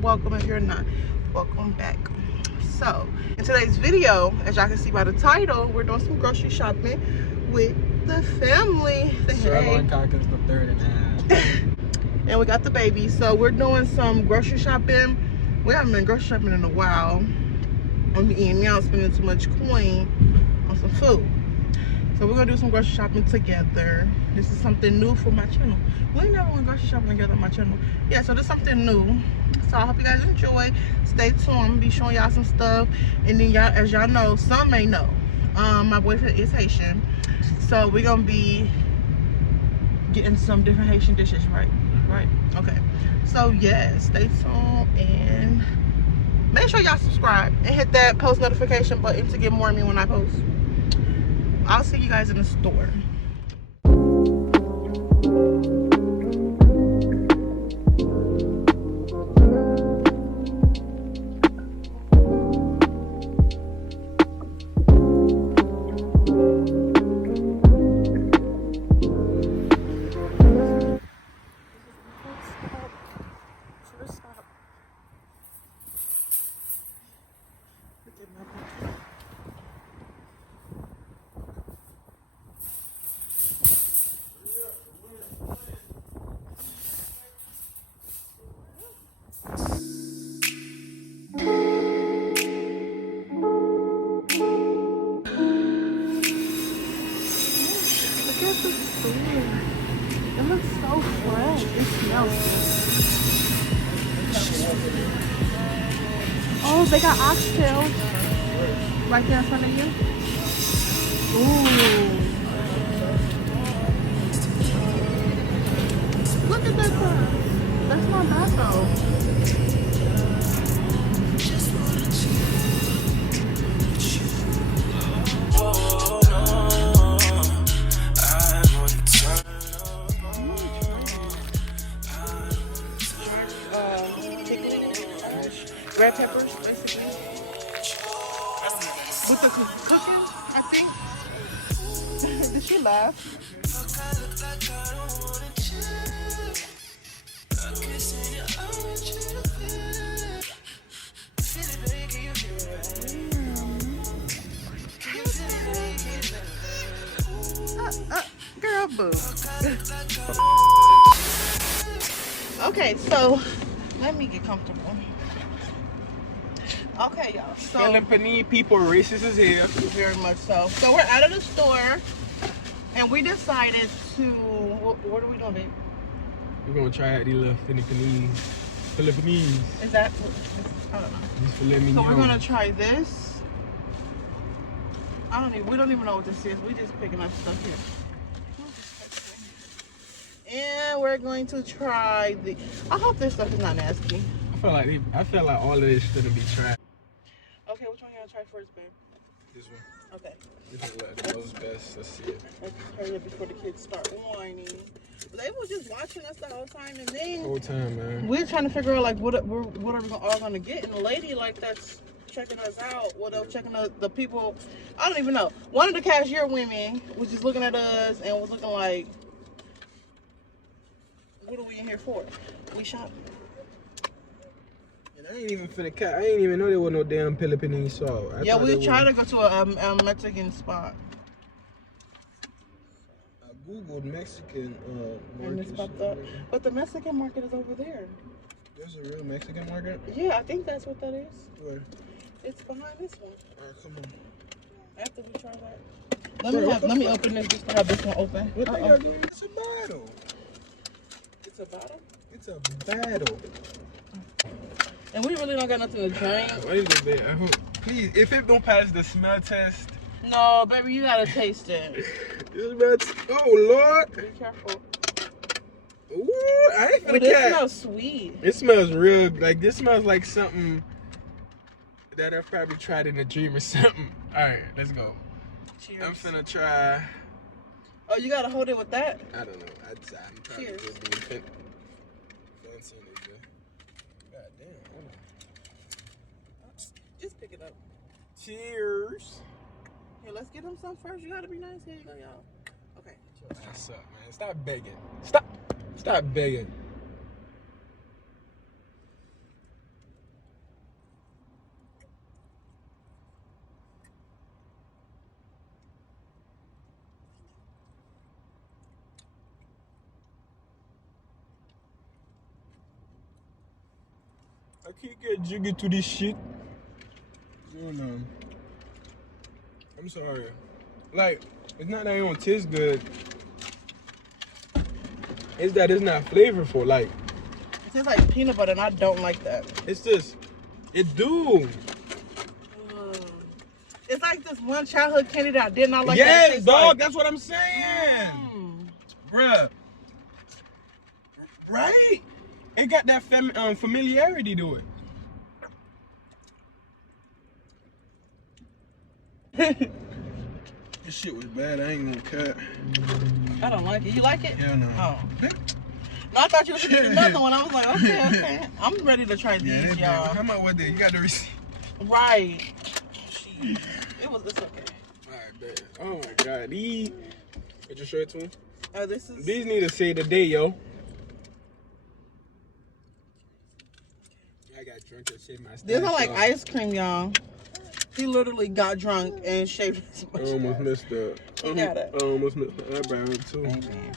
welcome. If you're not, welcome back. So in today's video, as y'all can see by the title, we're doing some grocery shopping with the family. Sirloin cockles the third and a half. And we got the baby, so we're doing some grocery shopping. We haven't been grocery shopping in a while. I'm eating out, spending too much coin on some food. So we're gonna do some grocery shopping together. This is something new for my channel. We ain't never went grocery shopping together on my channel. Yeah, so this is something new. So I hope you guys enjoy. Stay tuned. I'm gonna be showing y'all some stuff. And then y'all, as y'all know, some may know, my boyfriend is Haitian. So we're gonna be getting some different Haitian dishes, right? Right? Okay. So yeah, stay tuned and make sure y'all subscribe and hit that post notification button to get more of me when I post. I'll see you guys in the store. It looks so fresh. It smells good. Oh, they got oxtails right there in front of you. Ooh. Look at that one. That's not bad though. Red peppers, basically. With the cooking, I think. Did she laugh? Girl, boo. Okay, so let me get comfortable. Okay, y'all. So Philippine people racist as hell. very much so. So we're out of the store, and we decided to. What are we doing, babe? We're gonna try out these little Philippines. Is that? I don't know. These filet mignon. So we're gonna try this. We don't even know what this is. We just picking up stuff here. And we're going to try the. I hope this stuff is not nasty. I feel like all of this shouldn't be tried. Okay, which one you gonna try first, babe? This one. Okay. This is like the most best. Let's see it. Let's hurry up before the kids start whining. They were just watching us the whole time, and then Whole time, man. we're trying to figure out like what are we all gonna get. And the lady like that's checking us out, checking the people. I don't even know. One of the cashier women was just looking at us and was looking like, "What are we in here for? We shopping." I ain't even finna cat. I ain't even know there was no damn Philippine sauce. Yeah, we tried to go to a Mexican spot. I googled Mexican And it's market. popped up. But the Mexican market is over there. There's a real Mexican market? Yeah, I think that's what that is. Where? It's behind this one. Alright, come on. After we try that. Let me open this just to have this one open. What they got doing? It's a battle. It's a bottle? It's a battle. And we really don't got nothing to drink. Wait a minute. I hope. Please, if it don't pass the smell test. No, baby, you gotta taste it. Oh, Lord. Be careful. Ooh, I ain't finna But cat. it smells sweet. It smells real, like this smells like something that I've probably tried in a dream or something. Alright, let's go. Cheers. I'm finna try. Oh, you gotta hold it with that? I don't know. I'm probably Cheers. just being fancy in it. God damn, hold on. Just pick it up. Cheers. Here, let's get them some first. You gotta be nice. Here you go, y'all. Okay. Your ass up, man. Stop begging. Stop begging. I can't get jiggy to this shit. Oh no. I'm sorry. Like, it's not that it don't taste good. It's that it's not flavorful. Like, it tastes like peanut butter, and I don't like that. it's just, it do. It's like this one childhood candy that I did not like. Yes, dog. That's what I'm saying, bruh. Right? It got that familiarity to it. This shit was bad. I ain't gonna cut. I don't like it. You like it? Hell no. Oh. No, I thought you was getting another one. I was like, okay. I'm ready to try these, y'all. How much was that? You got the receipt. Right. It's okay. Alright, bet. Oh my god. These. Did you show it to him? Oh, this is. These need to save the day, yo. I got drunk and shaved my These are like ice cream, y'all. He literally got drunk and shaved his mustache. I almost missed that. I almost missed the eyebrow too. Amen.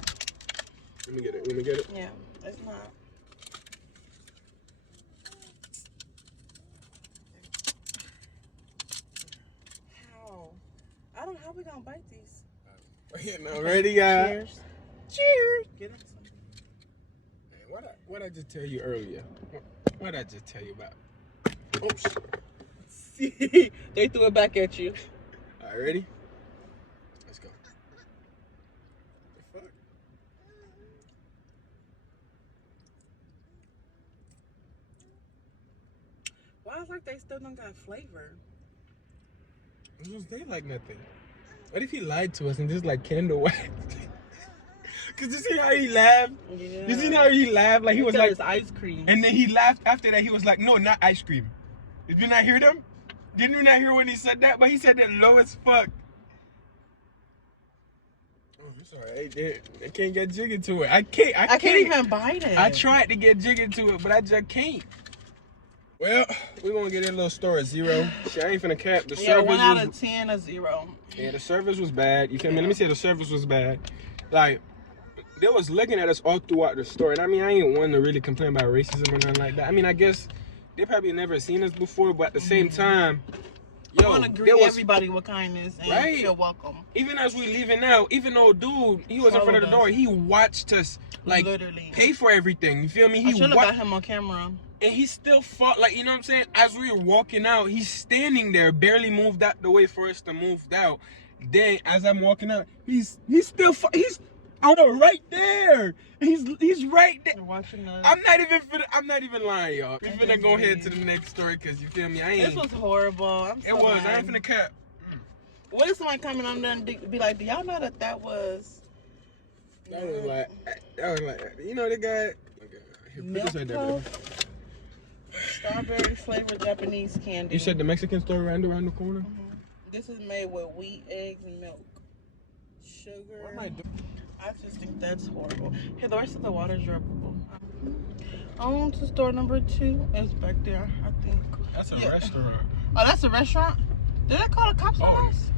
Let me get it. Let me get it. Yeah, it's not. How? I don't know how we gonna bite these. Yeah, no, ready, guys? Cheers. Cheers. Get it. Hey, what I just tell you earlier? What I just tell you about? Oops. See, they threw it back at you. All right, ready? Let's go. The fuck? Why is like they still don't got flavor? It was they like nothing. What if he lied to us and just like candle wax? Cause you see how he laughed? Yeah. You see how he laughed? Like he was like it's ice cream. And then he laughed after that. He was like, no, not ice cream. Did you not hear them? Didn't you not hear when he said that? But he said that low as fuck. Oh, I'm sorry. I can't get jiggy to it. I can't even bite it. I tried to get jiggy to it, but I just can't. Well, we're gonna get in a little store at 0. Shit, I ain't finna cap. The service 1 out of 10 or 0. Yeah, the service was bad. You feel me? Let me say the service was bad. Like, they was looking at us all throughout the store. And I mean, I ain't one to really complain about racism or nothing like that. I mean, I guess they probably never seen us before, but at the same time, yo, I want to greet everybody with kindness and feel welcome. Even as we leaving now, even though dude, he was in front of the door, he watched us like literally pay for everything. You feel me? He should have got him on camera. And he still fought, like, you know what I'm saying? As we were walking out, he's standing there, barely moved out the way for us to move out. Then, as I'm walking out, he's still, he's right there. He's right there. Watching us. I'm not even lying, y'all. We finna go ahead to the next story, cause you feel me? This was horrible. It was. I ain't finna cap. What if somebody coming on there and be like, do y'all know that was? That was like, you know the guy. Okay, put this right there. Strawberry flavored Japanese candy. You said the Mexican store right around the corner? This is made with wheat, eggs, and milk. Sugar. What am I doing? I just think that's horrible. Hey, the rest of the water is drippable. On to store number 2. It's back there, I think. That's a restaurant. Oh, that's a restaurant? Did they call the cops on us?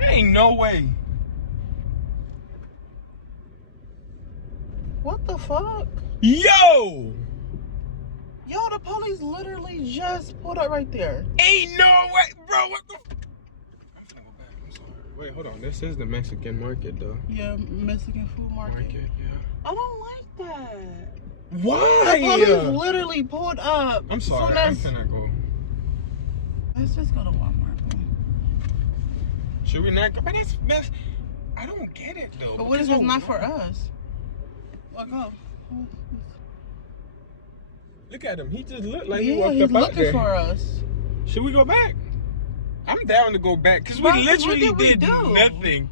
Ain't no way. What the fuck? Yo! Yo, the police literally just pulled up right there. Ain't no way, bro. What the? I'm sorry. Wait, hold on. This is the Mexican market, though. Yeah, Mexican food market. Yeah. I don't like that. Why? The police literally pulled up. I'm sorry. I'm finna go. Let's just go to Walmart. Should we not go? But that's I don't get it, though. But what if it's not for us? Well, go. Look at him. He just looked like he walked he's up out looking there. for us. Should we go back? I'm down to go back because we literally did nothing.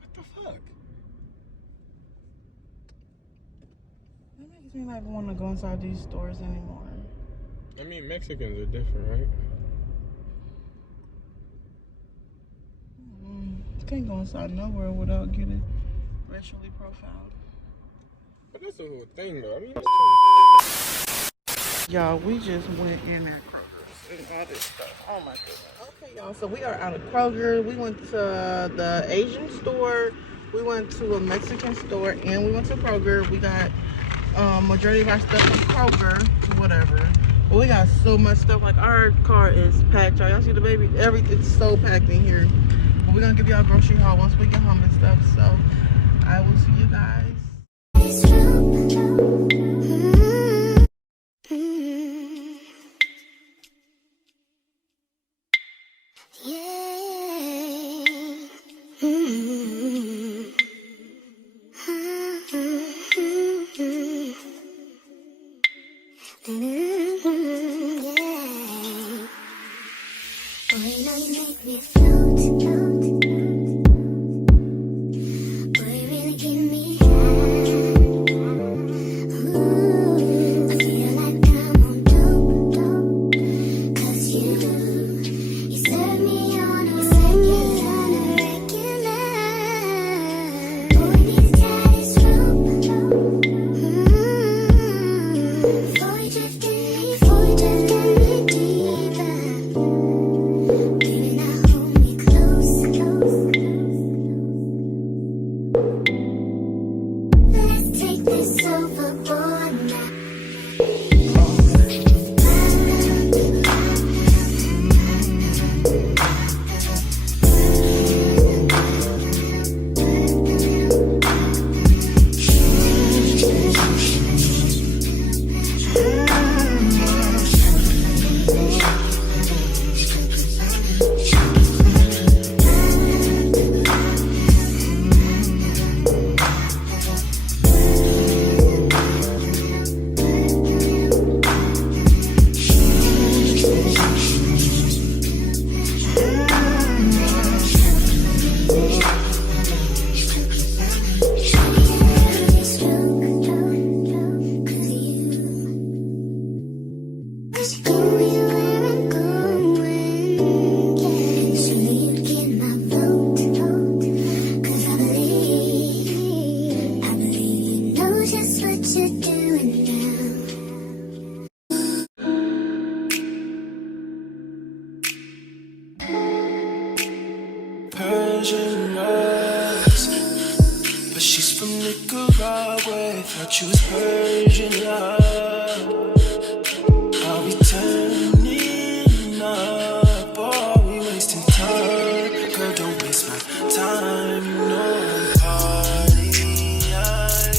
What the fuck? That makes me like want to go inside these stores anymore. I mean, Mexicans are different, right? Can't go inside nowhere without getting racially profiled. But that's the whole thing, though. I mean, y'all, we just went in at Kroger's and all this stuff. Oh my goodness. Okay, y'all. So we are out of Kroger. We went to the Asian store. We went to a Mexican store, and we went to Kroger. We got Majority of our stuff from Kroger, whatever. But we got so much stuff. Like our car is packed, y'all. Y'all see the baby? Everything's so packed in here. But we're gonna give y'all a grocery haul once we get home and stuff. So I will see you guys. Persian rose, but she's from Nicaragua. Thought you was Persian love. Are we turning up or are we wasting time? Girl, don't waste my time. You know I'm party. I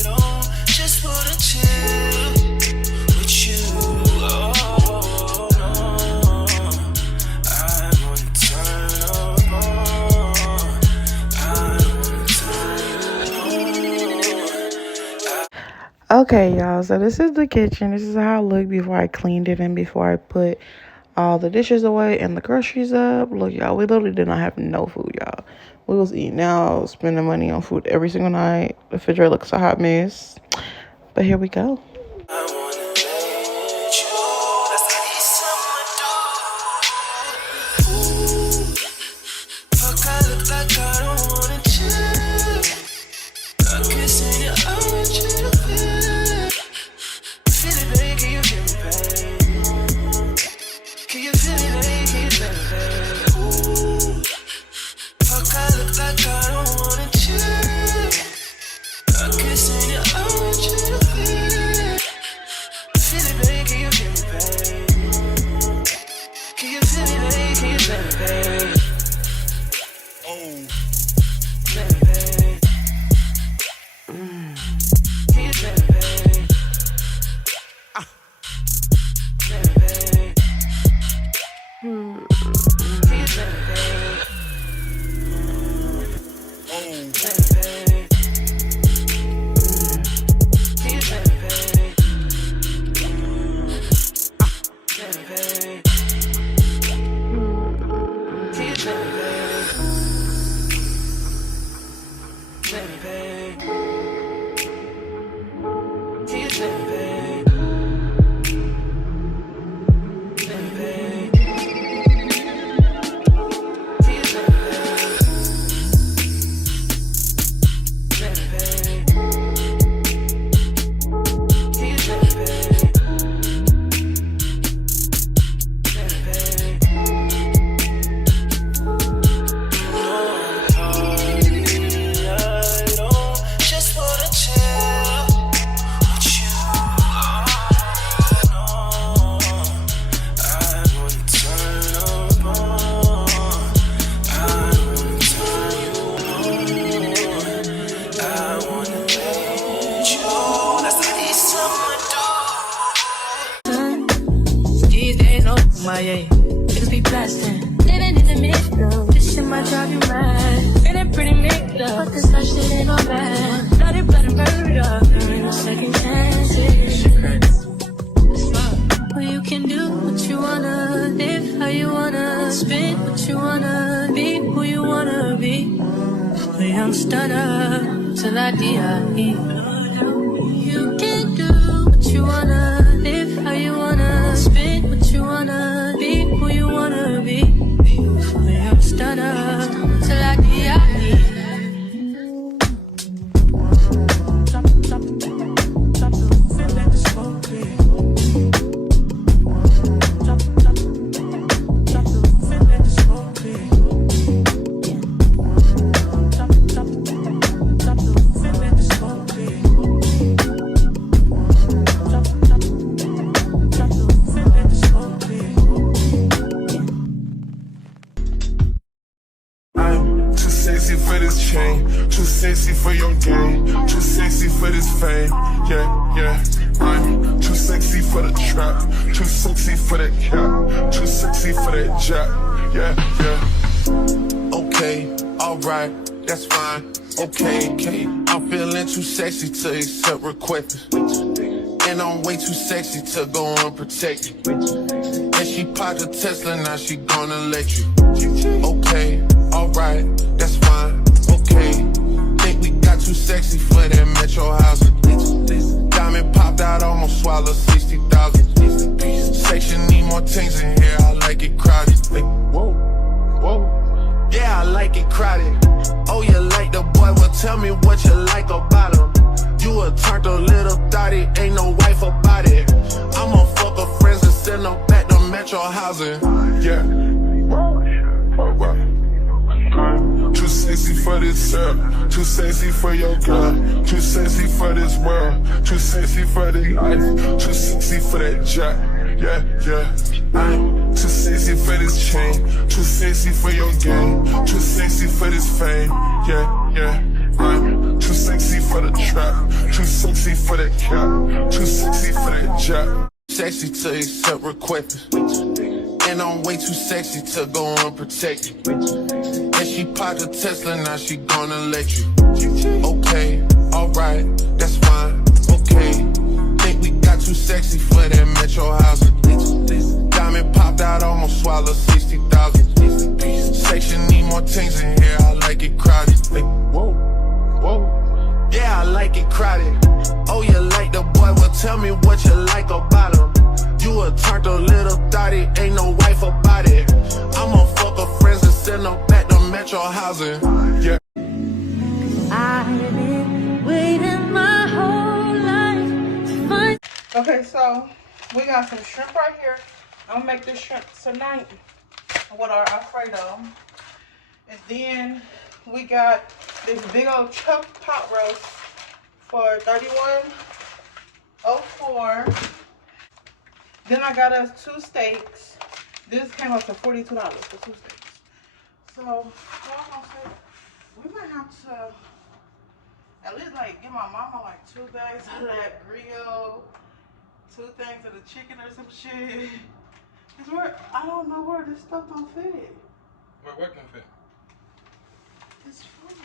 don't just wanna chill with you. Oh no, I wanna turn up on. I wanna turn on. Okay, y'all, so this is the kitchen. This is how it looked before I cleaned it and before I put all the dishes away and the groceries up. Look, y'all, we literally did not have no food, y'all. We was eating out, spending money on food every single night. The refrigerator looks a hot mess. But here we go. I wanna let you. That's the least I'ma do. Fuck, I look like I don't wanna chill. I'm kissing your eye, want you to feel it, baby. Can you feel me, babe? Can you feel it, baby? Can you feel me, babe? Fuck, I look like I don't wanna chill. I'm kissing your eye, want you to feel it, baby. Can you feel me, babe? Can you feel me, babe? Can you feel me, babe? Oh, feel me, babe. Can you feel me, babe? Feel me, babe. My niggas be blasting. Living in the mix, though. This shit might drive you mad. Feeling pretty mixed up. But this life shit ain't all bad. Bloody, bloody murder. There ain't no second chances. Well, you can do what you wanna, live how you wanna, spin what you wanna, be who you wanna be. A young stunner till I die. You can do what you wanna, live how you wanna, spin what you wanna, be who you wanna be. A young stunner till I die. Too sexy for your game, too sexy for this fame. Yeah, yeah. I'm too sexy for the trap, too sexy for that cap, too sexy for that jack. Yeah, yeah. Okay, alright, that's fine. Okay, okay. I'm feeling too sexy to accept requests, and I'm way too sexy to go unprotected. And she popped a Tesla, now she gonna let you. Okay, alright, that's fine. Okay, think we got too sexy for that metro housing. Diamond popped out, almost swallowed 60,000. Section need more things in here, I like it crowded. Whoa, whoa. Yeah, I like it crowded. Oh, you like the boy? Well, tell me what you like about him. You a turned a little thotty, ain't no wife about it. I'ma fuck her friends and send them back to metro housing. Yeah. Too sexy for this too sexy for your girl, too sexy for this world, too sexy for the life, too sexy for that jack. Yeah, yeah. I'm too sexy for this chain, too sexy for your game, too sexy for this fame. Yeah, yeah. I'm too sexy for the trap, too sexy for that cap, too sexy for that jack. Sexy to accept requests, and I'm way too sexy to go unprotected. And she popped a Tesla, now she gonna let you. Okay, alright, that's fine. Okay, think we got too sexy for that metro housing. Diamond popped out, almost swallowed 60,000. Section need more things in here, I like it crowded. Whoa, whoa. Yeah, I like it crowded. Oh, you like the boy? Well, tell me what you like about him. You a turned a little thotty, ain't no wife about it. I'ma fuck her friends and send them back to metro housing. Yeah. I've been waiting my whole life to find. Okay, so we got some shrimp right here. I'm gonna make this shrimp tonight with our Alfredo. And then we got this big old chuck pot roast for $31.04. Then I got us 2 steaks. This came up to $42 for 2 steaks. So, what I'm gonna say, we might have to at least like give my mama like 2 things of that grill, 2 things of the chicken or some shit. Cause I don't know where this stuff don't fit. Where can fit? It's food.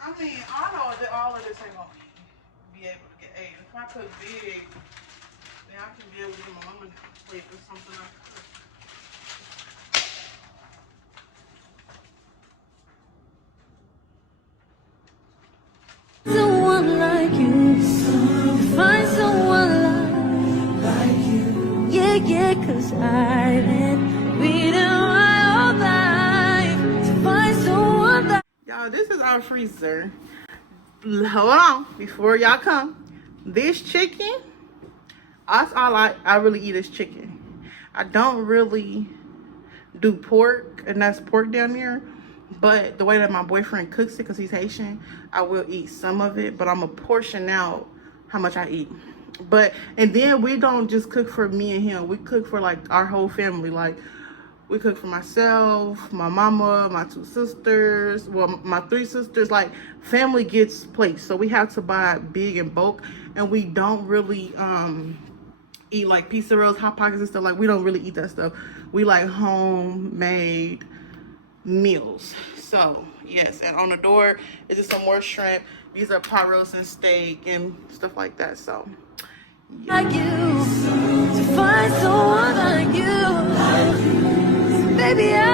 I mean, I know that all of this ain't gonna be able to get ate. If I cook big, then I can be able to get my mama plate or something like that. Someone like you, find someone like you. Yeah, yeah, cause I've been waiting my whole life to find someone like. Y'all, this is our freezer. Hold on, before y'all come. This chicken, that's all I really eat is chicken. I don't really do pork, and that's pork down there. But the way that my boyfriend cooks it, because he's Haitian, I will eat some of it, but I'm a portion out how much I eat. And then we don't just cook for me and him. We cook for like our whole family. Like We cook for myself, my mama, my 2 sisters, well, my 3 sisters. Like, family gets plates, so we have to buy big in bulk, and we don't really eat like pizza rolls, hot pockets and stuff. Like, we don't really eat that stuff. We like homemade meals. So yes, and on the door is just some more shrimp. These are pot roast and steak and stuff like that. So yeah. Like you, to find someone like you. So baby, I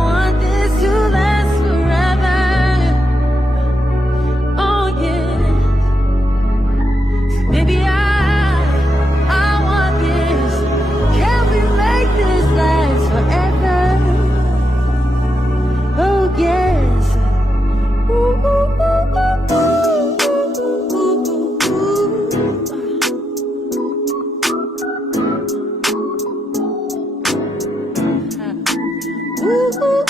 want this to last forever. Oh yeah. So baby, I want this. Can we make this last forever? Oh yes. Ooh, ooh, ooh, ooh, ooh, ooh, ooh, ooh, ooh, ooh, ooh.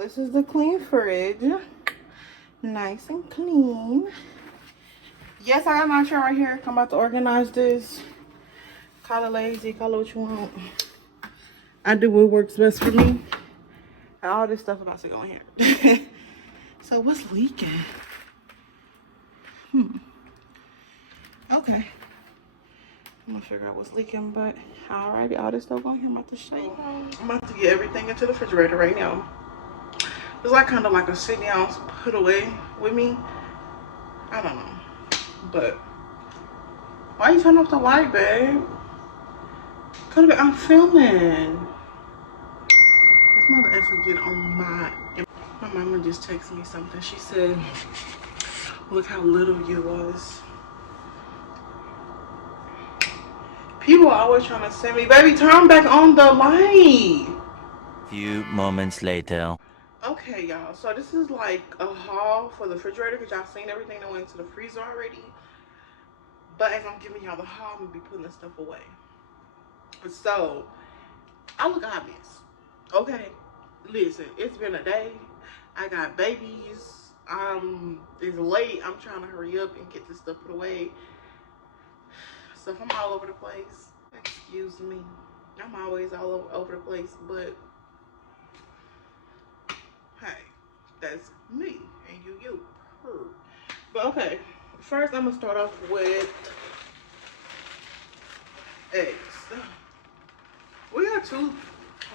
This is the clean fridge. Nice and clean. Yes, I got my chair right here. I'm about to organize this. Call it lazy, call it what you want. I do what works best for me. And all this stuff about to go in here. So what's leaking? Okay. I'm gonna figure out what's leaking, but alrighty, all this stuff going here. I'm about to show you. I'm about to get everything into the refrigerator right now. It's like kind of like a sit down, put away with me. I don't know. But why you turn off the light, babe? Could have been, I'm filming. This mother effing get on my mama just texted me something. She said, look how little you was. People are always trying to send me, baby, turn back on the light. Few moments later. Okay, y'all, so this is like a haul for the refrigerator because y'all seen everything that went into the freezer already. But as I'm giving y'all the haul, I'm gonna be putting this stuff away. So I look obvious. Okay, listen, it's been a day. I got babies. It's late. I'm trying to hurry up and get this stuff put away. Stuff, I'm all over the place. Excuse me. I'm always all over the place, but hey, that's me and you. But okay, first I'm gonna start off with eggs.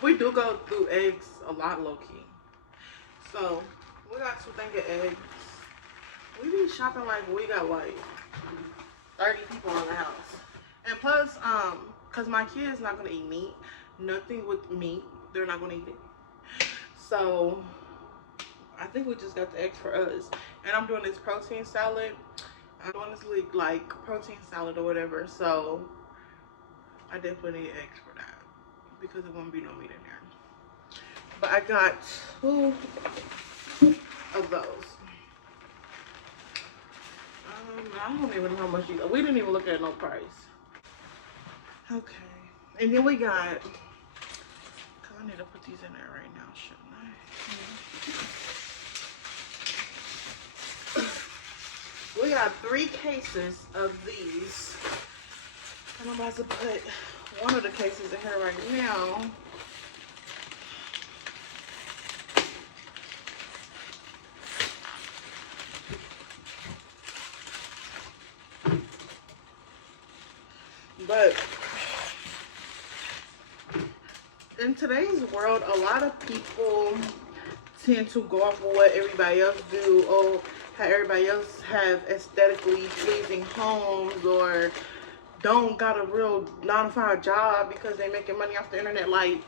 We do go through eggs a lot, low-key. So we got 2 things of eggs. We be shopping like we got like 30 people in the house. And plus, cause my kids not gonna eat meat, nothing with meat, they're not gonna eat it. So I think we just got the eggs for us. And I'm doing this protein salad. I'm doing this like protein salad or whatever. So I definitely need eggs for that because there won't be no meat in there. But I got 2 of those. I don't even know how much these are. We didn't even look at no price. Okay. And then we got, cause I need to put these in there right now, shouldn't I? We got 3 cases of these. And I'm about to put one of the cases in here right now. But in today's world, a lot of people tend to go off of what everybody else do, or how everybody else have aesthetically pleasing homes, or don't got a real 9-to-5 job because they making money off the internet. Like,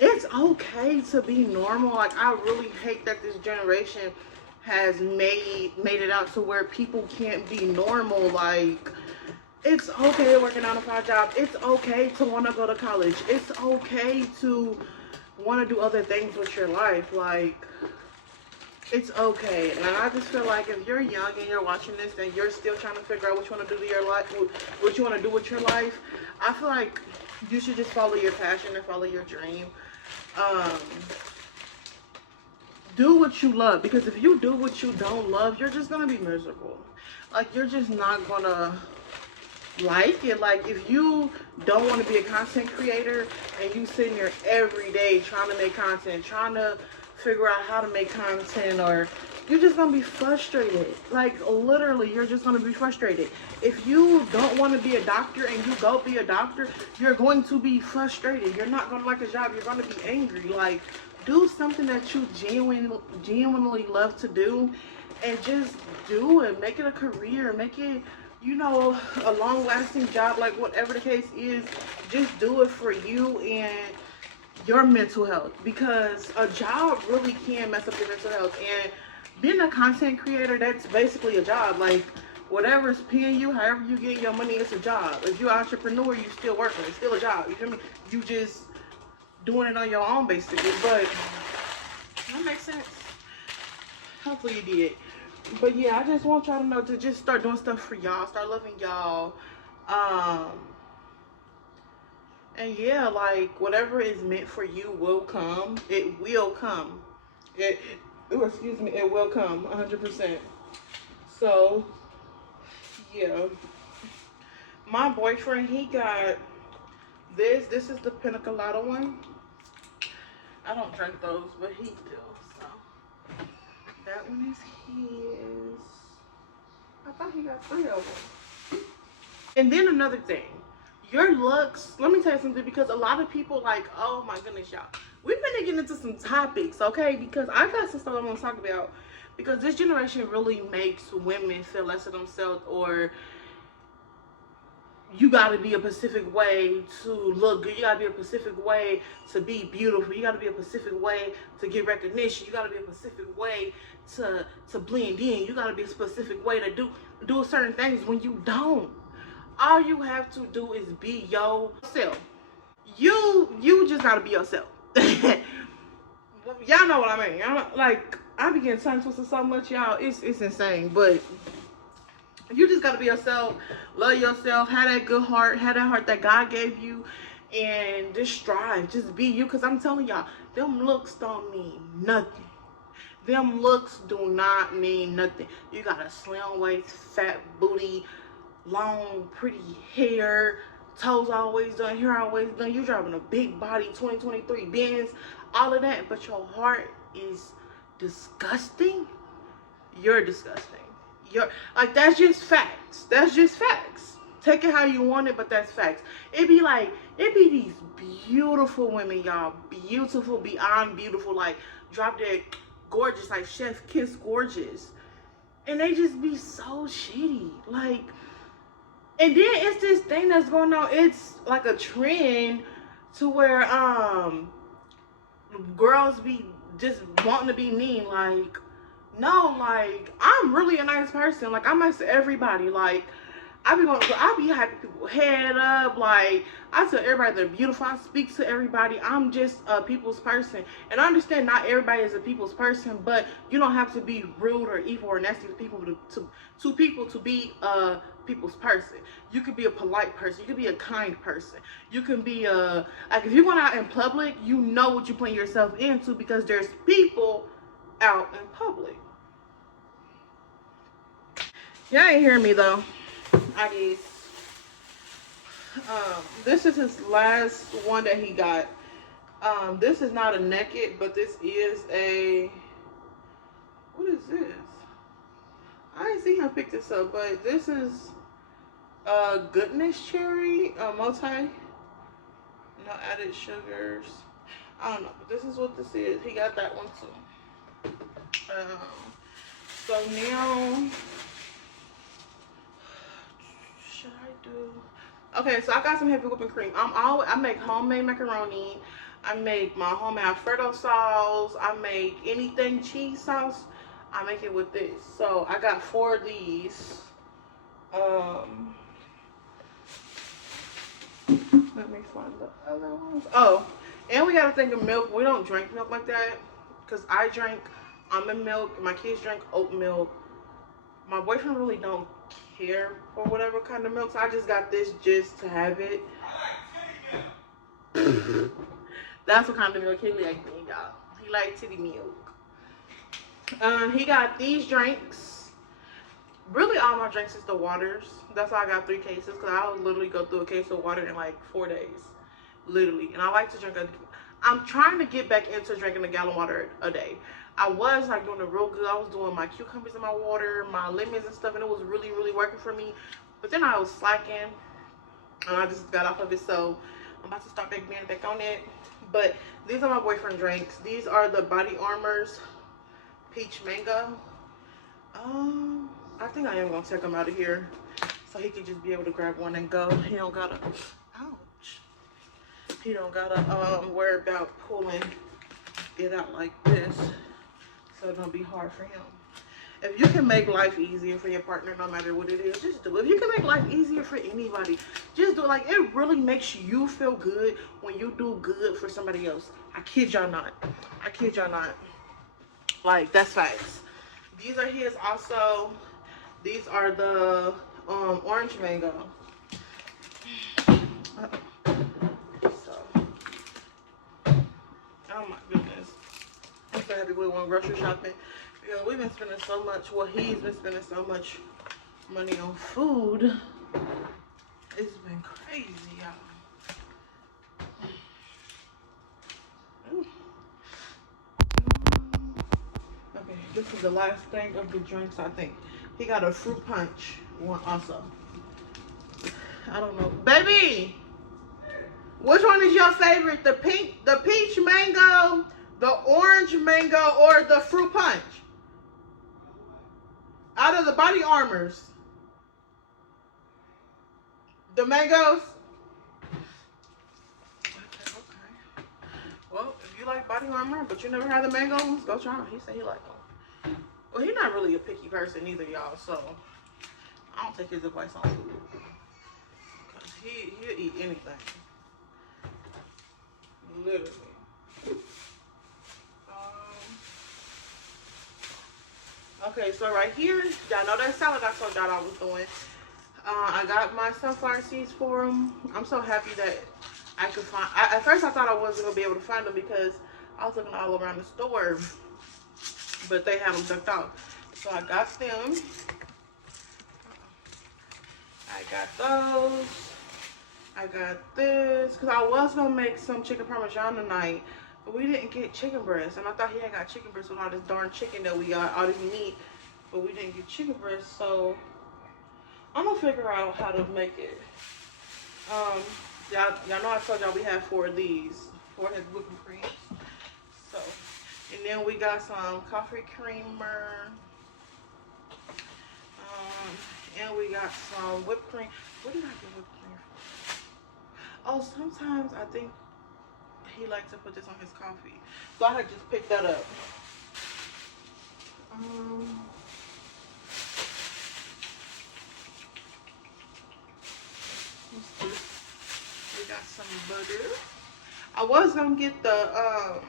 it's okay to be normal. Like, I really hate that this generation has made it out to where people can't be normal. Like, it's okay to work a 9-to-5 job. It's okay to want to go to college. It's okay to want to do other things with your life. Like, it's okay. And I just feel like if you're young and you're watching this and you're still trying to figure out what you want to do to your life, what you want to do with your life, I feel like you should just follow your passion and follow your dream. Do what you love, because if you do what you don't love, you're just gonna be miserable. Like, you're just not gonna like it. Like, if you don't want to be a content creator and you sitting here every day trying to make content, trying to figure out how to make content, or you're just gonna be frustrated. Like, literally, you're just gonna be frustrated. If you don't want to be a doctor and you go be a doctor, you're going to be frustrated. You're not gonna like a job. You're gonna be angry. Like, do something that you genuinely love to do, and just do it. Make it a career. Make it, you know, a long-lasting job. Like, whatever the case is, just do it for you and your mental health, because a job really can mess up your mental health. And being a content creator, that's basically a job. Like, whatever's paying you, however you get your money, it's a job. If you're an entrepreneur, you still working. It's still a job. You feel me? You just doing it on your own, basically. But that makes sense. Hopefully you did. But yeah, I just want y'all to know to just start doing stuff for y'all. Start loving y'all. And yeah, like, whatever is meant for you will come. It will come. It will come 100%. So yeah, my boyfriend, he got this. This is the Pina Colada one. I don't drink those, but he do. So that one is his. I thought he got 3 of them. And then another thing, your looks, let me tell you something, because a lot of people like, oh my goodness, y'all, we've been getting into some topics, okay? Because I got some stuff I want to talk about, because this generation really makes women feel less of themselves, or you gotta be a specific way to look good. You gotta be a specific way to be beautiful. You gotta be a specific way to get recognition. You gotta be a specific way to blend in. You gotta be a specific way to do certain things, when you don't. All you have to do is be yourself. You just gotta be yourself. Y'all know what I mean. Like, I be getting tongue twisted so much, y'all. It's insane. But you just gotta be yourself, love yourself, have that good heart, have that heart that God gave you, and just strive, just be you. Because I'm telling y'all, them looks don't mean nothing. Them looks do not mean nothing. You got a slim waist, fat booty, long, pretty hair, toes always done, hair always done. You driving a big body 2023 Benz, all of that, but your heart is disgusting. You're disgusting. You're like, that's just facts. That's just facts. Take it how you want it, but that's facts. It be these beautiful women, y'all, beautiful, beyond beautiful, like drop dead gorgeous, like chef kiss gorgeous, and they just be so shitty. Like, and then it's this thing that's going on. It's like a trend to where girls be just wanting to be mean. Like, no, like, I'm really a nice person. Like, I'm nice to everybody. Like, I be having people head up. Like, I tell everybody they're beautiful. I speak to everybody. I'm just a people's person. And I understand not everybody is a people's person, but you don't have to be rude or evil or nasty to people to people to be a people's person. You could be a polite person. You could be a kind person. You can be like, if you're going out in public, you know what you're putting yourself into, because there's people out in public. Y'all ain't hear me though, I guess. This is his last one that he got. This is not a naked, but this is a, what is this? I didn't see him pick this up, but this is Goodness cherry, multi, no added sugars. I don't know, but this is what this is. He got that one too. So now, should I do? Okay, so I got some heavy whipping cream. I make homemade macaroni. I make my homemade Alfredo sauce. I make anything cheese sauce. I make it with this. So I got 4 of these. Let me find the other ones. Oh, and we gotta think of milk. We don't drink milk like that because I drink almond milk. My kids drink oat milk. My boyfriend really don't care for whatever kind of milk, so I just got this just to have it. That's what kind of milk he like, y'all. He like titty milk. He got these drinks. Really, all my drinks is the waters. That's why I got 3 cases, because I'll literally go through a case of water in like 4 days. Literally. And I like to drink I'm trying to get back into drinking a gallon of water a day. I was like doing it real good. I was doing my cucumbers in my water, my lemons and stuff, and it was really, really working for me. But then I was slacking, and I just got off of it, so I'm about to start being back on it. But these are my boyfriend drinks. These are the Body Armor's Peach Mango. I think I am gonna take him out of here so he can just be able to grab one and go. He don't gotta, ouch. He don't gotta worry about pulling it out like this, so it don't be hard for him. If you can make life easier for your partner, no matter what it is, just do it. If you can make life easier for anybody, just do it. Like, it really makes you feel good when you do good for somebody else. I kid y'all not. I kid y'all not. Like, that's facts. These are his also. These are the orange mango. So, oh my goodness. I'm so happy we went grocery shopping. Because we've been spending so much, well, he's been spending so much money on food. It's been crazy, y'all. Okay, this is the last thing of the drinks, I think. He got a fruit punch one also. I don't know. Baby! Which one is your favorite? The peach mango, the orange mango, or the fruit punch? Out of the Body Armors. The mangoes? Okay. Well, if you like Body Armor, but you never had the mango ones, go try them. He said he liked them. Well, he's not really a picky person either, y'all, so I don't take his advice on food. Because he'll eat anything. Literally. Okay, so right here, y'all know that salad I told y'all I was doing. I got my sunflower seeds for them. I'm so happy that I could find. At first, I thought I wasn't gonna be able to find them because I was looking all around the store, but they have them ducked off. So I got them. I got those. I got this because I was gonna make some chicken parmesan tonight, but we didn't get chicken breast, and I thought he had got chicken breast with all this darn chicken that we got, all this meat, but we didn't get chicken breast. So I'm gonna figure out how to make it. Y'all know I told y'all we have 4 of these, 4 of his whipping creams. So, and then we got some coffee creamer. And we got some whipped cream. What did I get whipped cream for? Oh, sometimes I think he likes to put this on his coffee. So I had just picked that up. We got some butter. I was gonna get the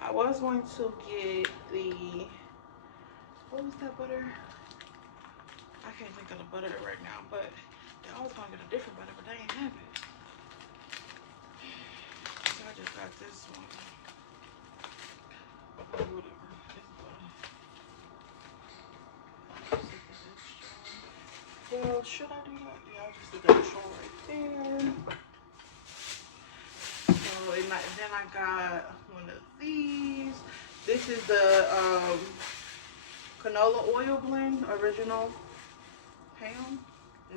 I was going to get the, what was that butter? I can't think of the butter right now, but I was gonna get a different butter, but they ain't have it. So I just got this one. Whatever. Well, should I do that? Yeah, I'll just do that show right there. So, and then I got one of these. This is the canola oil blend, original Pam.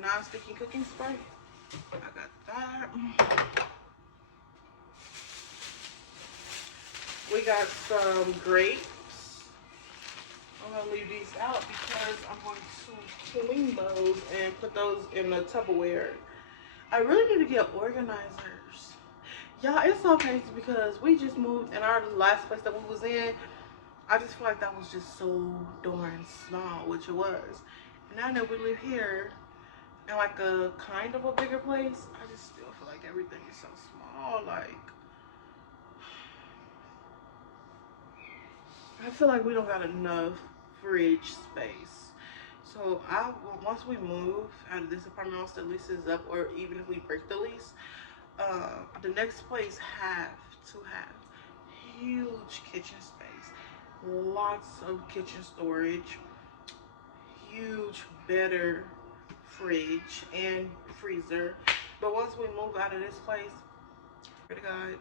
non-sticky cooking spray. I got that. We got some grapes. I'm gonna leave these out because I'm going to clean those and put those in the Tupperware. I really need to get organizers. Y'all, it's so crazy because we just moved and our last place that we was in, I just feel like that was just so darn small, which it was. And now that we live here in like a kind of a bigger place, I just still feel like everything is so small. Like, I feel like we don't got enough fridge space. So once we move out of this apartment, once the lease is up, or even if we break the lease, the next place have to have huge kitchen space, lots of kitchen storage, huge, better fridge and freezer. But once we move out of this place, pray to God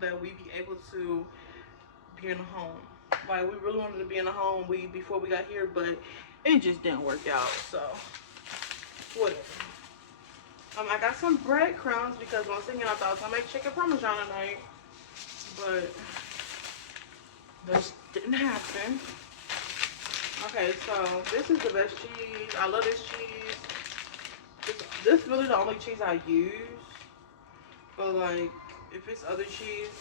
that we be able to be in a home. Like, we really wanted to be in a home before we got here, but it just didn't work out. So whatever. I got some breadcrumbs because once again I thought I was gonna make chicken parmesan tonight, but this didn't happen. Okay, so this is the best cheese. I love this cheese. This is really the only cheese I use. But like, if it's other cheese,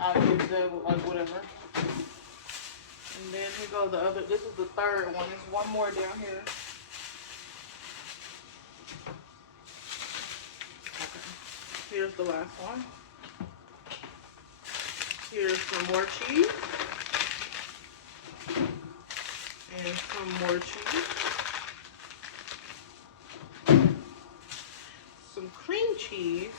I'll use that, like, whatever. And then here goes the other. This is the third one. There's one more down here. Okay. Here's the last one. Here's some more cheese. And some more cheese. Some cream cheese.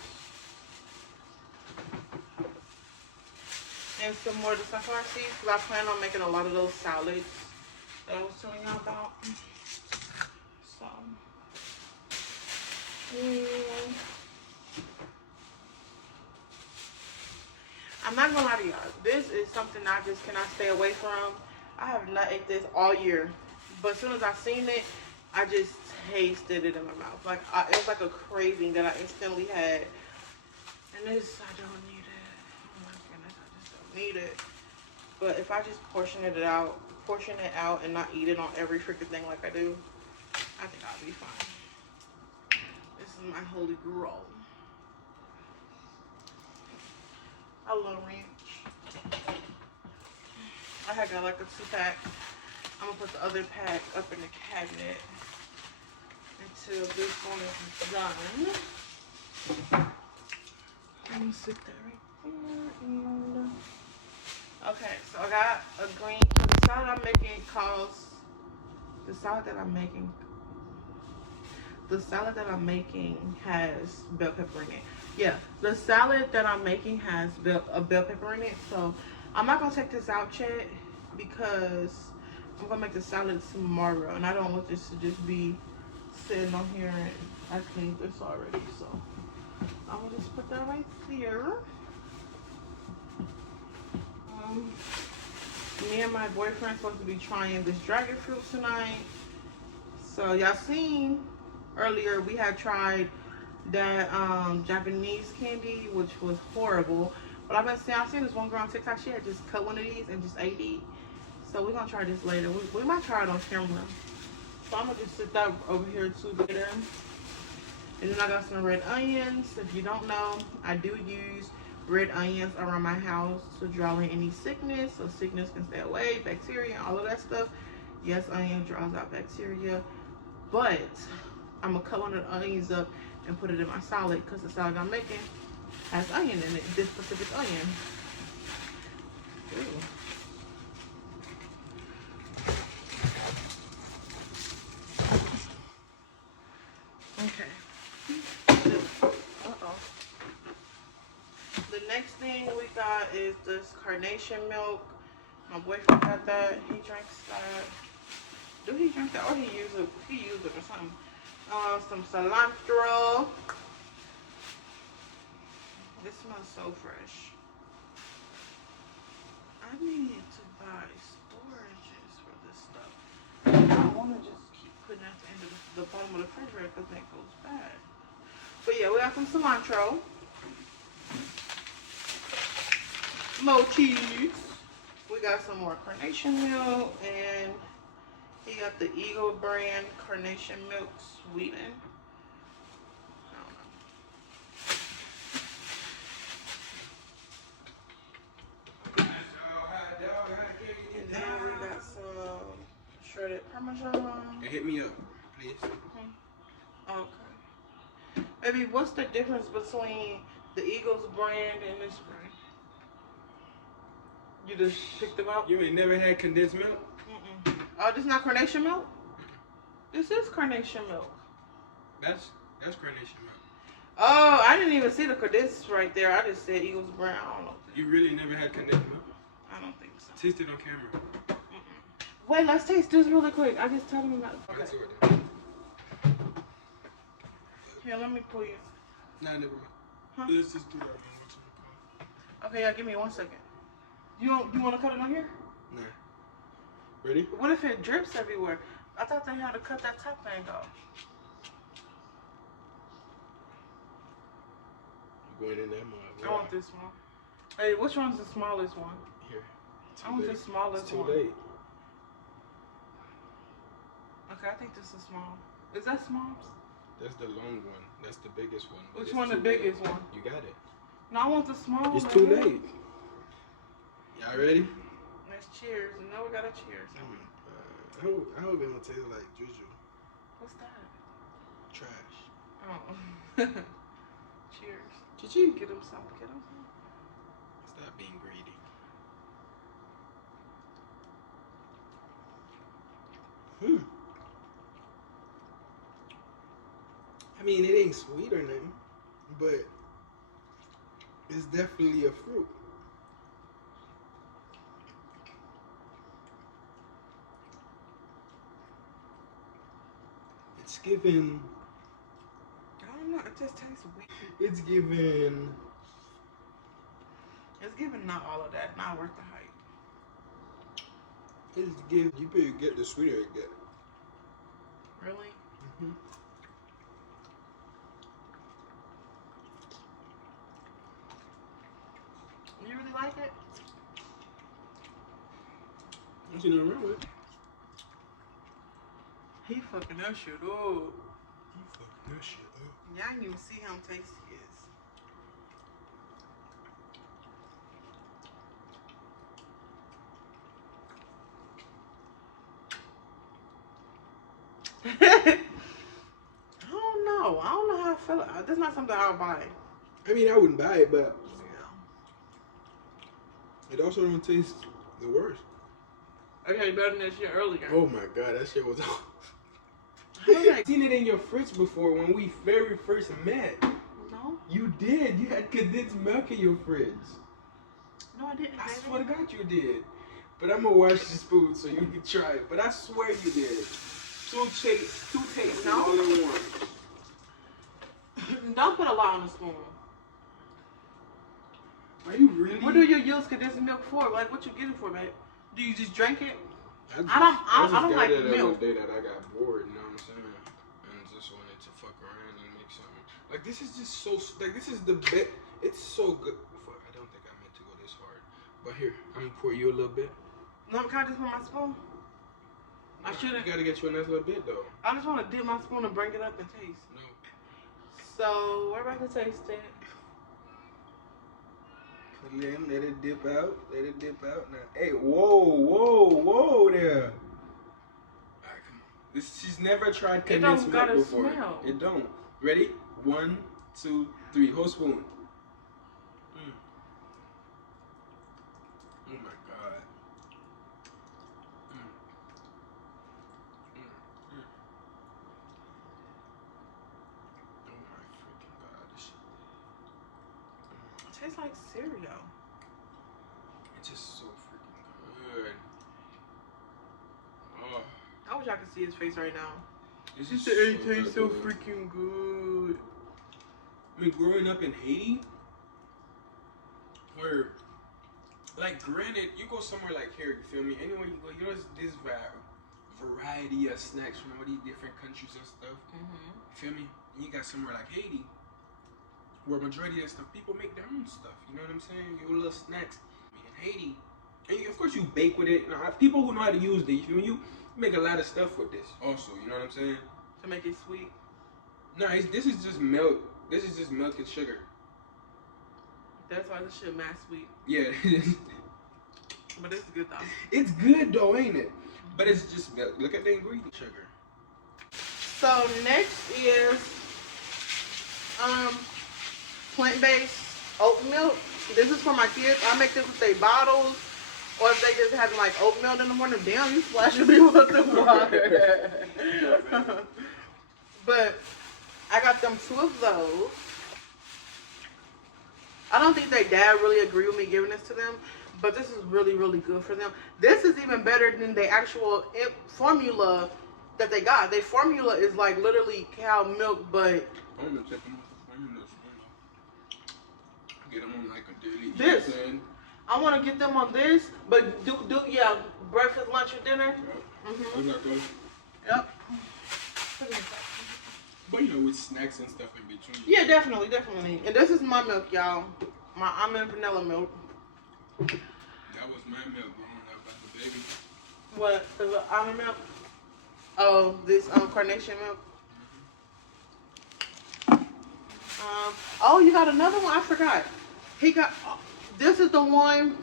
And some more of the sunflower seeds, because I plan on making a lot of those salads that I was telling y'all about. So, I'm not gonna lie to y'all. This is something I just cannot stay away from. I have not ate this all year, but as soon as I seen it, I just tasted it in my mouth. Like, it was like a craving that I instantly had. And this, I don't need it. Oh my goodness, I just don't need it. But if I just portion it out and not eat it on every freaking thing like I do, I think I'll be fine. This is my holy grail. I love ranch. I had got like a 2-pack. I'm gonna put the other pack up in the cabinet until this one is done. I'm gonna sit there right there and okay, so I got a green. The salad I'm making calls the salad that I'm making has bell pepper in it. Yeah, the salad that I'm making has a bell pepper in it. So I'm not gonna take this out yet because I'm gonna make the salad tomorrow, and I don't want this to just be sitting on here. And I cleaned this already, so I'm gonna just put that right there. Me and my boyfriend supposed to be trying this dragon fruit tonight. So y'all seen earlier we had tried that Japanese candy, which was horrible. But I've seen this one girl on TikTok. She had just cut one of these and just ate it. So we're gonna try this later. We might try it on camera. So I'm gonna just sit that over here too later. And then I got some red onions. If you don't know, I do use red onions around my house to draw in any sickness, so sickness can stay away, bacteria, all of that stuff. Yes, onion draws out bacteria, but I'm gonna cut one of the onions up and put it in my salad because the salad I'm making has onion in it, this specific onion. Ooh. Okay. Uh-oh. The next thing we got is this carnation milk. My boyfriend got that. He drinks that. Do he drink that? Or he use it? He used it or something. Some cilantro. This smells so fresh. I need to buy storages for this stuff. I don't want to just keep putting at the end of the bottom of the refrigerator because then it goes bad. But yeah, we got some cilantro. More cheese. We got some more carnation milk, and he got the Eagle brand carnation milk sweetened. And then we got some shredded Parmesan. Hit me up, please. Okay. Baby, what's the difference between the Eagles brand and this brand? You just picked them out? You ain't never had condensed milk? Mm-mm. Oh, this is not carnation milk? This is carnation milk. That's carnation milk. Oh, I didn't even see the condensed right there. I just said Eagles brand. I don't know. You really never had condensed milk? I don't think so. Taste it on camera. Wait, let's taste this really quick. I just told him about it. Okay. Let's do it then. Here, let me pull you. Nah, never mind. Huh? Let's just do that one. Okay, yeah, give me 1 second. You want to cut it on here? Nah. Ready? What if it drips everywhere? I thought they had to cut that top thing off. Going in that mud. I want this one. Hey, which one's the smallest one? Here. I want the smallest It's too one. late. Okay, I think this is small. Is that small? That's the long one. That's the biggest one. But Which it's one the too biggest late. one? You got it. No, I want the small It's one. too late. Y'all ready? Let's cheers. And now we got a cheers. I hope it don't taste like juju. What's that? Trash. Oh. Cheers. Chi-chi. Get him some. Get him some. Stop being greedy. I mean, it ain't sweet or nothing, but it's definitely a fruit. It's given. I don't know. It just tastes weird. It's given. It's giving not all of that. Not worth the hype. It's given. You better get the sweeter it get. Really? Mm-hmm. You really like it? There's nothing wrong with it. He fucking that shit up. You fucking that shit up. Y'all didn't even see how tasty it is. I don't know. I don't know how I feel. That's not something I'll buy. I mean, I wouldn't buy it, but Yeah. it also don't taste the worst. Okay, better than that shit earlier. Oh my god, that shit was. Okay. I've seen it in your fridge before when we very first met. No? You did. You had condensed milk in your fridge. No, I didn't. I baby. swear to God you did. But I'm gonna wash this food so you can try it. But I swear you did. Two tastes No. all in one. Don't put a lot on the spoon. Are you really? What do you use condensed milk for? Like, what you get it for, babe? Do you just drink it? I don't got like it milk. The other day that I got bored, you know what I'm saying? And just wanted to fuck around and make something. Like, this is just so, like, this is the best. It's so good. Fuck, I don't think I meant to go this hard. But here, I'm gonna pour you a little bit. No, can I just put my spoon? I shouldn't. You gotta get you a nice little bit, though. I just want to dip my spoon and bring it up and taste. No. So, we're about to taste it. Let it dip out. Let it dip out. Now, hey, whoa there. Alright, come on. She's never tried condensed don't milk gotta before. smell. It don't. Ready? 1, 2, 3. Whole spoon. Oh my god. Oh my freaking god. This shit. It tastes like cereal. It's just so freaking good. Oh, I wish I could see his face right now. this He is said it tastes so good. freaking good. I mean, growing up in Haiti, where, like, granted, you go somewhere like here, you feel me? Anywhere you go, you know, this variety of snacks from all these different countries and stuff. You feel me? And you got somewhere like Haiti, where majority of stuff people make their own stuff. You know what I'm saying? Your little snacks in Haiti, and of course you bake with it. Now, people who know how to use this, you make a lot of stuff with this. Also, you know what I'm saying? To make it sweet. No, this is just milk. This is just milk and sugar. That's why this shit mad sweet. Yeah. But it's good though. It's good though, ain't it? But it's just milk. Look at the ingredient. Sugar. So next is plant-based oat milk. This is for my kids. I make this with their bottles, or if they just have like oatmeal in the morning. Damn, you splashing me with the water. But I got them 2 of those. I don't think their dad really agreed with me giving this to them, but this is really, really good for them. This is even better than the actual formula that they got. Their formula is like literally cow milk, but I'm gonna check them out the formula. Get them on like a daily. This. I want to get them on this, but do breakfast, lunch, or dinner. Exactly. Yep. But you know, with snacks and stuff in between. Yeah, definitely. And this is my milk, y'all. My almond vanilla milk. That was my milk growing up as a baby. What? The almond milk? Oh, this carnation milk. Oh, you got another one? I forgot. He got. This is the one.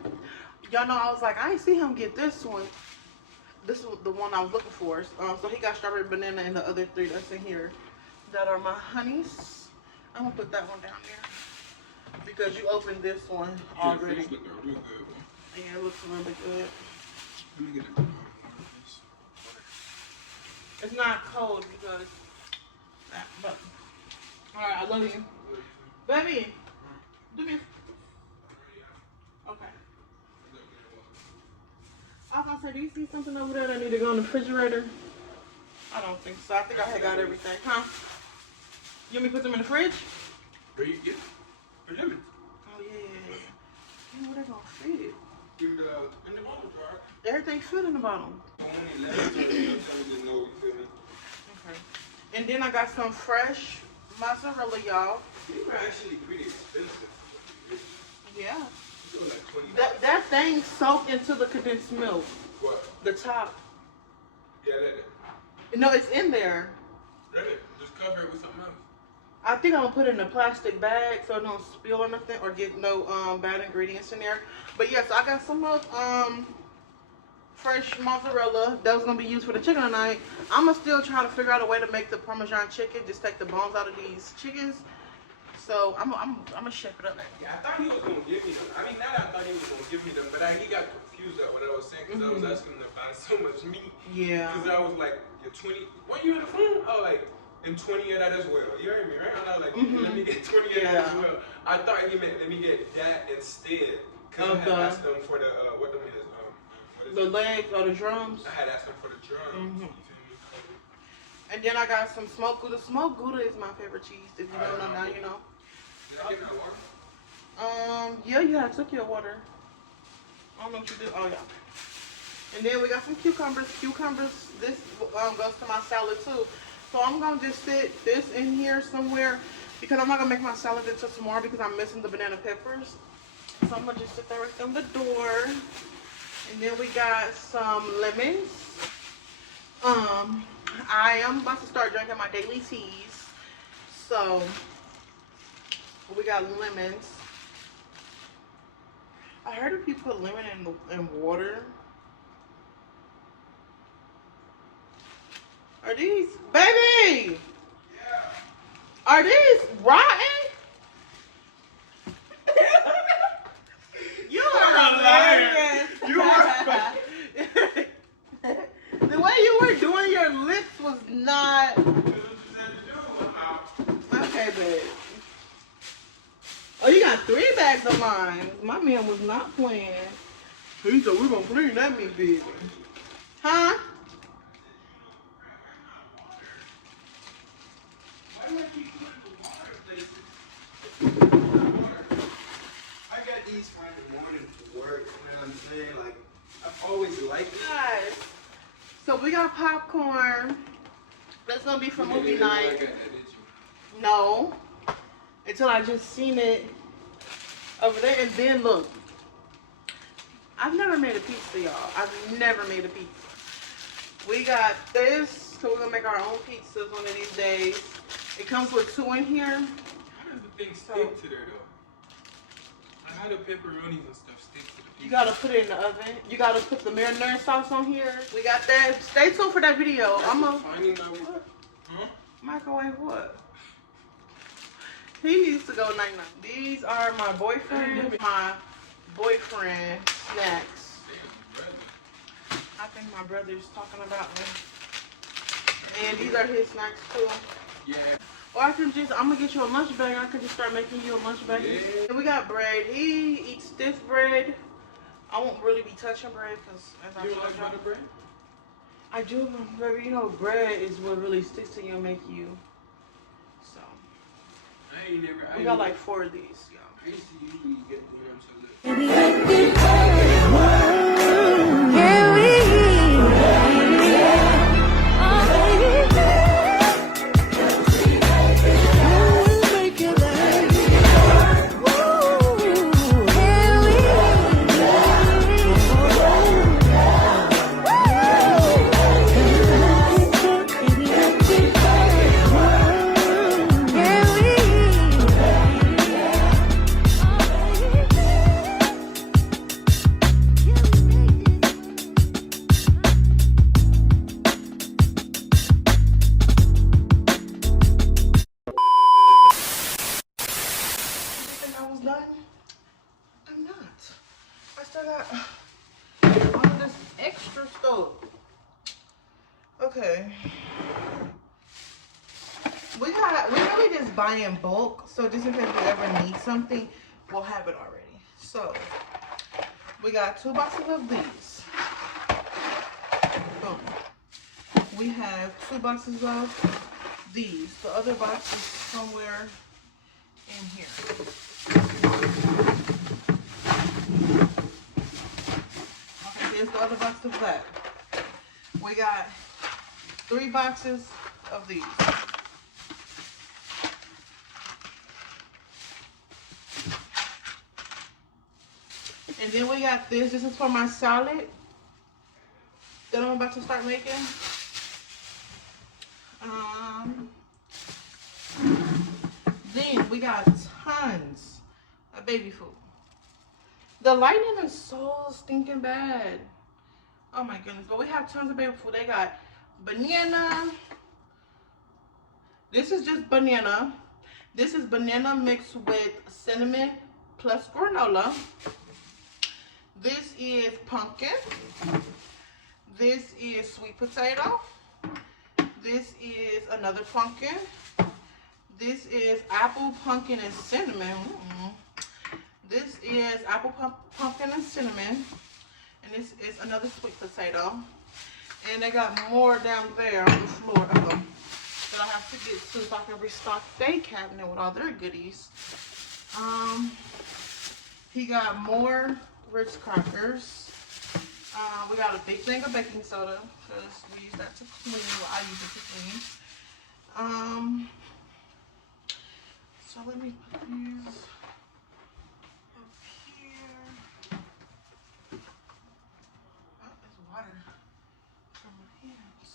Y'all know I was like, I didn't see him get this one. This was the one I was looking for. So he got strawberry banana and the other 3 that's in here. That are my honeys. I'm gonna put that one down there because you opened this one already. It's looking real good. Yeah, it looks really good. Let me get a It's not cold because that, but alright, I love you. Baby, do me. Okay. I was gonna say, do you see something over there that need to go in the refrigerator? I don't think so. I think I had got everything, huh? You want me to put them in the fridge? Where you get? For lemon. Oh yeah. Where they gonna fit? In the bottle jar. Everything fit in the bottom. Only lemon. Okay. And then I got some fresh mozzarella, y'all. These are actually pretty expensive. Yeah. These are like $20. That thing soaked into the condensed milk. What? The top. Yeah, let it. No, it's in there. Let it. Just cover it with something else. I think I'm gonna put it in a plastic bag so it don't spill or nothing or get no bad ingredients in there. But yes, I got some of fresh mozzarella that was gonna be used for the chicken tonight. I'm gonna still try to figure out a way to make the Parmesan chicken. Just take the bones out of these chickens. So I'm gonna shape it up. Yeah, I thought he was gonna give me them. I mean, not that I thought he was gonna give me them, but he got confused at what I was saying because I was asking him to buy so much meat. Yeah. Because I was like, you're 20. What you in the phone? I was like, and 20 of that as well. You heard me, right? And I was like, let me get 20 of that as well. I thought he meant let me get that instead. Because I had asked them for the what them is. What is the it? legs or the drums. I had asked them for the drums. And then I got some smoked Gouda. Smoked Gouda is my favorite cheese. If you don't know now, you know. Did I get my water? Yeah, you had took your water. I don't know what you did. Oh yeah. And then we got some cucumbers. Cucumbers. This goes to my salad too. So I'm gonna just sit this in here somewhere because I'm not gonna make my salad until tomorrow because I'm missing the banana peppers. So I'm gonna just sit there right on the door. And then we got some lemons. I am about to start drinking my daily teas. So we got lemons. I heard if you put lemon in water. Are these, baby? Yeah. Are these rotten? You are hilarious. You are. The way you were doing your lips was not. Okay, babe. Oh, you got 3 bags of mine. My man was not playing. He said we're gonna clean that meat, baby. Huh? I got these Friday morning for work, you know what I'm saying? Like, I've always liked it. Guys, So we got popcorn. That's gonna be for movie night. No. Until I just seen it over there. And then look. I've never made a pizza, y'all. I've never made a pizza. We got this. So we're gonna make our own pizzas one of these days. It comes with 2 in here. How does the thing stick to there though? How do pepperonis and stuff stick to the pizza? You gotta put it in the oven. You gotta put the marinara sauce on here. We got that. Stay tuned for that video. I'm gonna What? Huh? microwave what? He needs to go night night. These are my boyfriend snacks. I think my brother's talking about me. And these are his snacks too. Yeah. Or I can just, I'm gonna get you a lunch bag. I could just start making you a lunch bag. Yeah. And we got bread. He eats stiff bread. I won't really be touching bread because as I You told like y'all, butter bread? I do, but you know, bread is what really sticks to you and make you. So we got like 4 of these, y'all. I used to usually get the ones Okay. We really just buy in bulk, so just in case we ever need something, we'll have it already. So we got 2 boxes of these. Boom. We have 2 boxes of these. The other box is somewhere in here. Okay, here's the other box of that. We got 3 boxes of these. And then we got this. This is for my salad that I'm about to start making. Then we got tons of baby food. The lighting is so stinking bad. Oh my goodness. But we have tons of baby food. They got banana. This is just banana. This is banana mixed with cinnamon plus granola. This is pumpkin. This is sweet potato. This is another pumpkin. This is apple, pumpkin, and cinnamon. This is apple, pumpkin, and cinnamon. And this is another sweet potato. And they got more down there on the floor of them that I have to get to so I can restock their cabinet with all their goodies. He got more Ritz crackers. We got a big thing of baking soda because we use that to clean. Well, I use it to clean. So let me put these up here. Oh, there's water from my hands.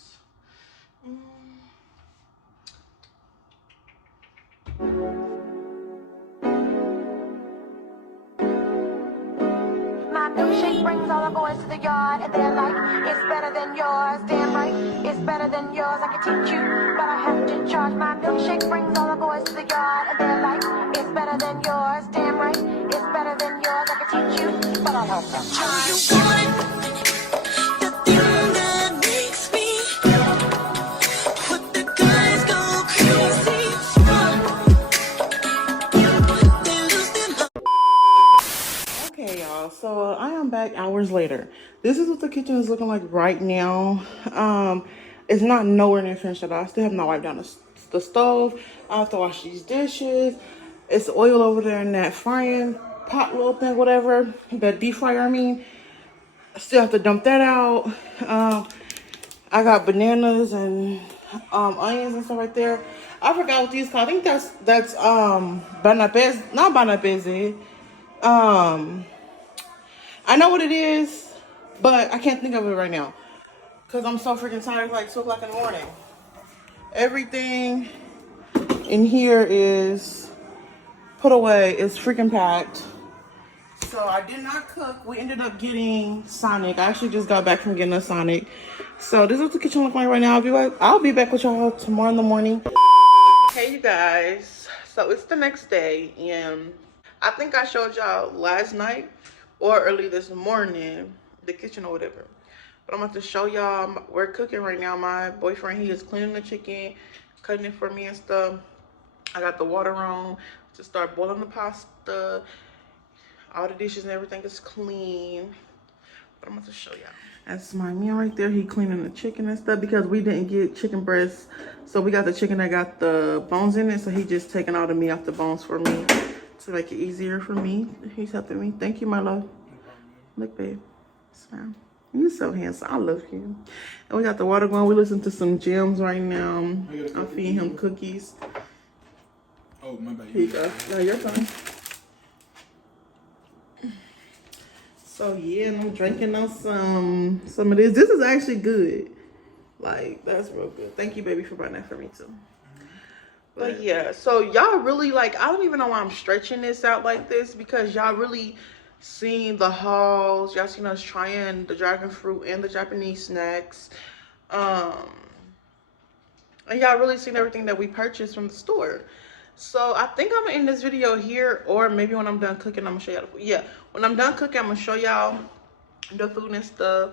My milkshake brings all the boys to the yard, and they're like, it's better than yours. Damn right, it's better than yours. I can teach you, but I have to charge. My milkshake brings all the boys to the yard, and they're like, it's better than yours. Damn right, it's better than yours. I can teach you, but I have to charge. You want it, the thing that makes me put the guys go crazy. They lose their Okay, y'all, so I am back hours later. This is what the kitchen is looking like right now. It's not nowhere near finished at all. I still have not wiped down the stove. I have to wash these dishes. It's oil over there in that frying pot little thing, whatever, the deep fryer, I mean. I still have to dump that out. I got bananas and onions and stuff right there. I forgot what these called. I think that's banapes, not banapese. I know what it is, but I can't think of it right now because I'm so freaking tired. It's like 2 o'clock in the morning. Everything in here is put away. It's freaking packed. So I did not cook. We ended up getting Sonic. I actually just got back from getting a Sonic. So this is what the kitchen looks like right now. I'll be back with y'all tomorrow in the morning. Hey you guys. So it's the next day and I think I showed y'all last night or early this morning the kitchen or whatever. But I'm about to show y'all. We're cooking right now. My boyfriend, he is cleaning the chicken, cutting it for me and stuff. I got the water on to start boiling the pasta. All the dishes and everything is clean. But I'm about to show y'all. That's my meal right there. He cleaning the chicken and stuff because we didn't get chicken breasts. So we got the chicken that got the bones in it. So he just taking all the meat off the bones for me to make it easier for me. He's helping me. Thank you, my love. Look, babe. Smile. You're so handsome. I love you. And we got the water going. We listen to some gems right now. I'm feeding him cookies. Oh, my bad. Here you go. No, your turn. So yeah, and I'm drinking on some of this. This is actually good. Like, that's real good. Thank you, baby, for buying that for me too. But yeah, so y'all really like, I don't even know why I'm stretching this out like this because y'all really seen the hauls. Y'all seen us trying the dragon fruit and the Japanese snacks. And y'all really seen everything that we purchased from the store. So I think I'm gonna end this video here, or maybe when I'm done cooking, I'm gonna show y'all the food. Yeah, when I'm done cooking, I'm gonna show y'all the food and stuff,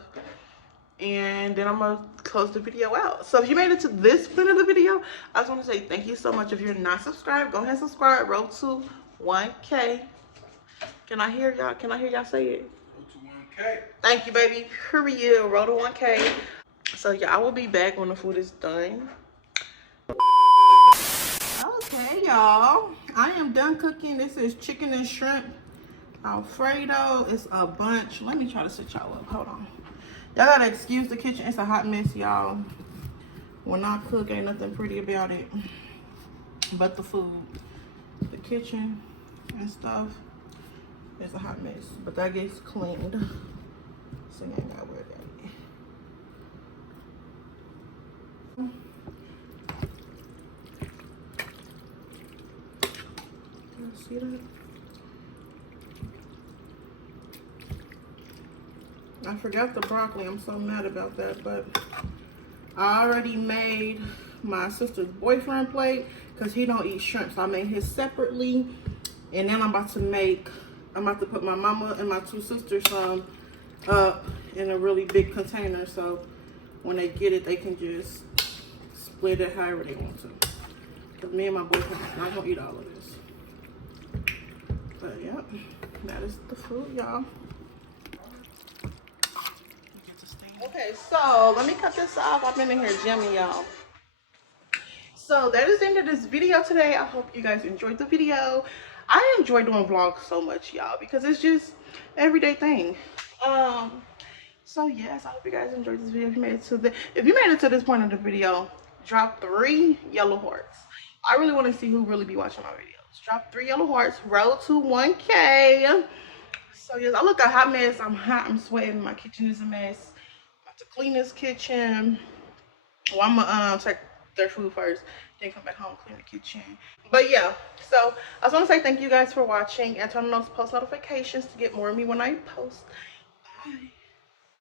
and then I'm gonna close the video out. So if you made it to this point of the video, I just want to say thank you so much. If you're not subscribed, go ahead and subscribe. Road to 1K. Can I hear y'all? Can I hear y'all say it? Road to 1K. Thank you, baby. Period. Road to 1K. So yeah, I will be back when the food is done. Okay, y'all, I am done cooking. This is chicken and shrimp Alfredo. It's a bunch. Let me try to set y'all up. Hold on. Y'all gotta excuse the kitchen. It's a hot mess, y'all. When I cook, ain't nothing pretty about it but the food. The kitchen and stuff is a hot mess, but that gets cleaned. So you ain't gotta worry about it. See that? I forgot the broccoli. I'm so mad about that, but I already made my sister's boyfriend plate because he don't eat shrimp, so I made his separately. And then I'm about to put my mama and my 2 sisters some up in a really big container, so when they get it, they can just split it however they want to. Because me and my boyfriend are not gonna eat all of this. But yep, that is the food, y'all. Okay, so let me cut this off. I've been in here jamming, y'all. So that is the end of this video today. I hope you guys enjoyed the video. I enjoy doing vlogs so much, y'all, because it's just everyday thing. So yes, I hope you guys enjoyed this video. If you made it to this point of the video, drop 3 yellow hearts. I really want to see who really be watching my videos. Drop 3 yellow hearts. Road to 1K. So yes, I look a hot mess. I'm hot. I'm sweating. My kitchen is a mess. I'm about to clean this kitchen. Well, I'm gonna take their food first, then come back home and clean the kitchen. But yeah, so I just want to say thank you guys for watching and turn on those post notifications to get more of me when I post. Bye.